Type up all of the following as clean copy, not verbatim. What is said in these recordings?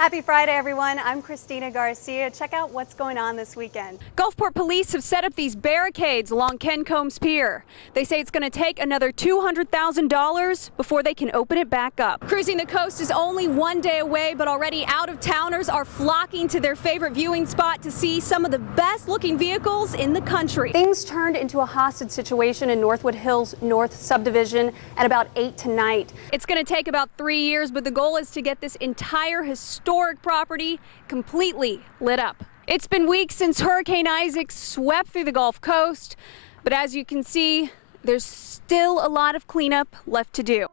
Happy Friday, everyone. I'm Christina Garcia. Check out what's going on this weekend. Gulfport police have set up these barricades along Ken Combs Pier. They say it's going to take another $200,000 before they can open it back up. Cruising the coast is only one day away, but already out-of-towners are flocking to their favorite viewing spot to see some of the best-looking vehicles in the country. Things turned into a hostage situation in Northwood Hills North subdivision at about 8 tonight. It's going to take about 3 years, but the goal is to get this entire historic property completely lit up. It's been weeks since Hurricane Isaac swept through the Gulf Coast, but as you can see, there's still a lot of cleanup left to do.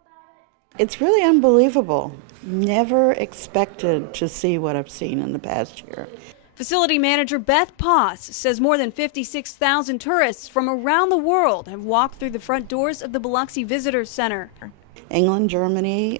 It's really unbelievable. Never expected to see what I've seen in the past year. Facility manager Beth Poss says more than 56,000 tourists from around the world have walked through the front doors of the Biloxi Visitors Center. England, Germany,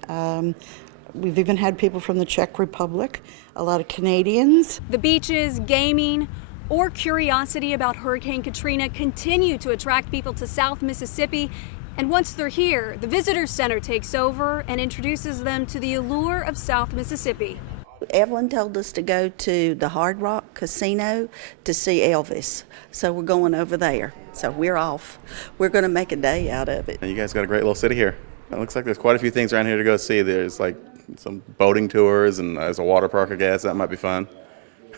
we've even had people from the Czech Republic, a lot of Canadians. The beaches, gaming, or curiosity about Hurricane Katrina continue to attract people to South Mississippi. And once they're here, the Visitors Center takes over and introduces them to the allure of South Mississippi. Evelyn told us to go to the Hard Rock Casino to see Elvis, so we're going over there. So we're off. We're going to make a day out of it. You guys got a great little city here. It looks like there's quite a few things around here to go see. There's like some boating tours and there's a water park, I guess. That might be fun.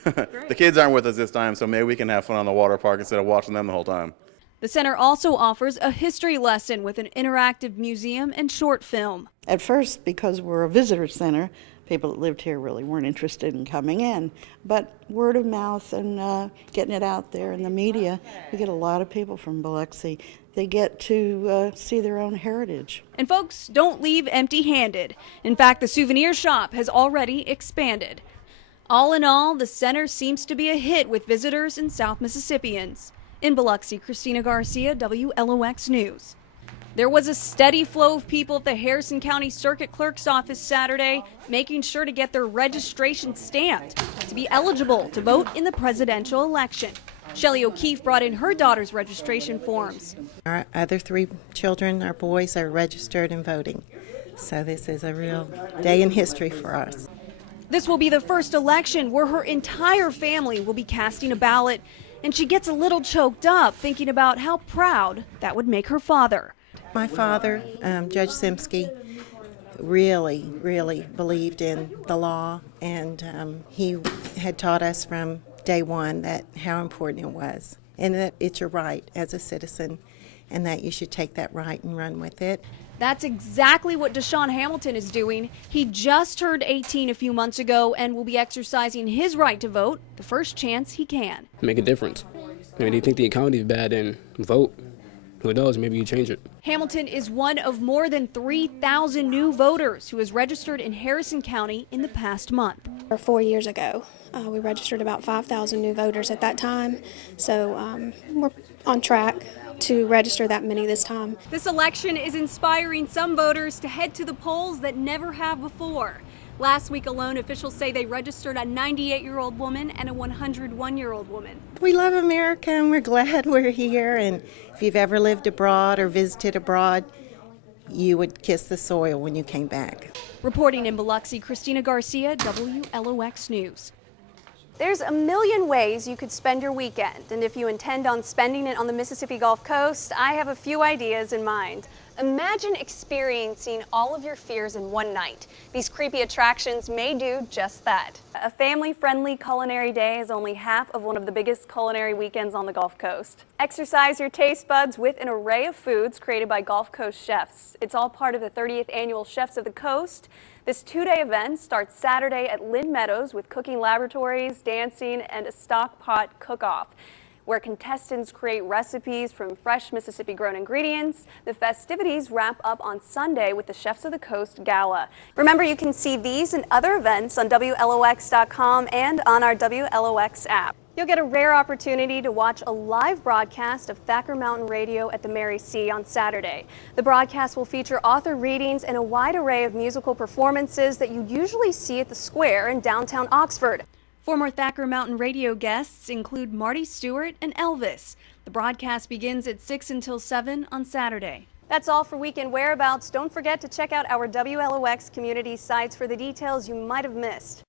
The kids aren't with us this time, so maybe we can have fun on the water park instead of watching them the whole time. The center also offers a history lesson with an interactive museum and short film. At first, because we're a visitor center, people that lived here really weren't interested in coming in. But word of mouth and getting it out there in the media, we get a lot of people from Biloxi. They get to see their own heritage. And folks don't leave empty-handed. In fact, the souvenir shop has already expanded. All in all, the center seems to be a hit with visitors and South Mississippians. In Biloxi, Christina Garcia, WLOX News. There was a steady flow of people at the Harrison County Circuit Clerk's office Saturday, making sure to get their registration stamped to be eligible to vote in the presidential election. Shelley O'Keefe brought in her daughter's registration forms. Our other 3 children, our boys, are registered and voting. So this is a real day in history for us. This will be the first election where her entire family will be casting a ballot, and she gets a little choked up thinking about how proud that would make her father. My father, Judge Simsky, really believed in the law, and he had taught us from day one that how important it was, and that it's your right as a citizen, and that you should take that right and run with it. That's exactly what Deshaun Hamilton is doing. He just turned 18 a few months ago and will be exercising his right to vote the first chance he can. Make a difference. I mean, you think the economy is bad and vote. Who knows, maybe you change it. Hamilton is one of more than 3,000 new voters who has registered in Harrison County in the past month. 4 years ago, we registered about 5,000 new voters at that time, so we're on track to register that many this time. This election is inspiring some voters to head to the polls that never have before. Last week alone, officials say they registered a 98-year-old woman and a 101-year-old woman. We love America and we're glad we're here, and if you've ever lived abroad or visited abroad, you would kiss the soil when you came back. Reporting in Biloxi, Christina Garcia, WLOX News. There's a million ways you could spend your weekend, and if you intend on spending it on the Mississippi Gulf Coast, I have a few ideas in mind. Imagine experiencing all of your fears in one night. These creepy attractions may do just that. A family-friendly culinary day is only half of one of the biggest culinary weekends on the Gulf Coast. Exercise your taste buds with an array of foods created by Gulf Coast chefs. It's all part of the 30th Annual Chefs of the Coast. This 2-day event starts Saturday at Lynn Meadows with cooking laboratories, dancing, and a stock pot cook-off, where contestants create recipes from fresh Mississippi-grown ingredients. The festivities wrap up on Sunday with the Chefs of the Coast Gala. Remember, you can see these and other events on WLOX.com and on our WLOX app. You'll get a rare opportunity to watch a live broadcast of Thacker Mountain Radio at the Mary C on Saturday. The broadcast will feature author readings and a wide array of musical performances that you usually see at the Square in downtown Oxford. Former Thacker Mountain Radio guests include Marty Stewart and Elvis. The broadcast begins at 6 until 7 on Saturday. That's all for Weekend Whereabouts. Don't forget to check out our WLOX community sites for the details you might have missed.